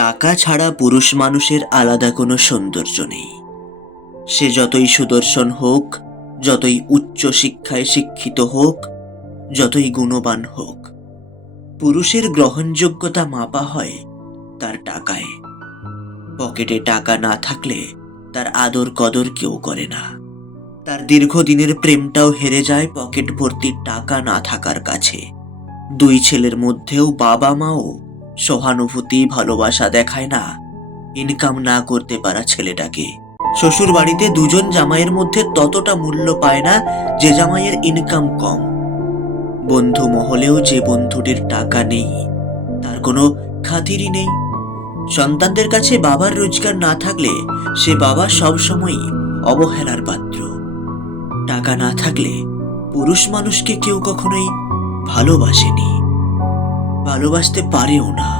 টাকা ছাড়া পুরুষ মানুষের আলাদা কোনো সৌন্দর্য নেই। সে যতই সুদর্শন হোক, যতই উচ্চ শিক্ষায় শিক্ষিত হোক, যতই গুণবান হোক, পুরুষের গ্রহণযোগ্যতা মাপা হয় তার টাকায়। পকেটে টাকা না থাকলে তার আদর কদর কেউ করে না। তার দীর্ঘদিনের প্রেমটাও হেরে যায় পকেট ভর্তি টাকা না থাকার কাছে। দুই ছেলের মধ্যেও বাবা মাও সহানুভূতি ভালোবাসা দেখায় না ইনকাম না করতে পারা ছেলেটাকে। শ্বশুর বাড়িতে দুজন জামাইয়ের মধ্যে ততটা মূল্য পায় না যে জামাইয়ের ইনকাম কম। বন্ধু মহলেও যে বন্ধুটির টাকা নেই তার কোনো খাতিরই নেই। সন্তানদের কাছে বাবার রোজগার না থাকলে সে বাবা সবসময়ই অবহেলার পাত্র। টাকা না থাকলে পুরুষ মানুষকে কেউ কখনোই ভালোবাসেনি, ভালোবাসতে পারেও না।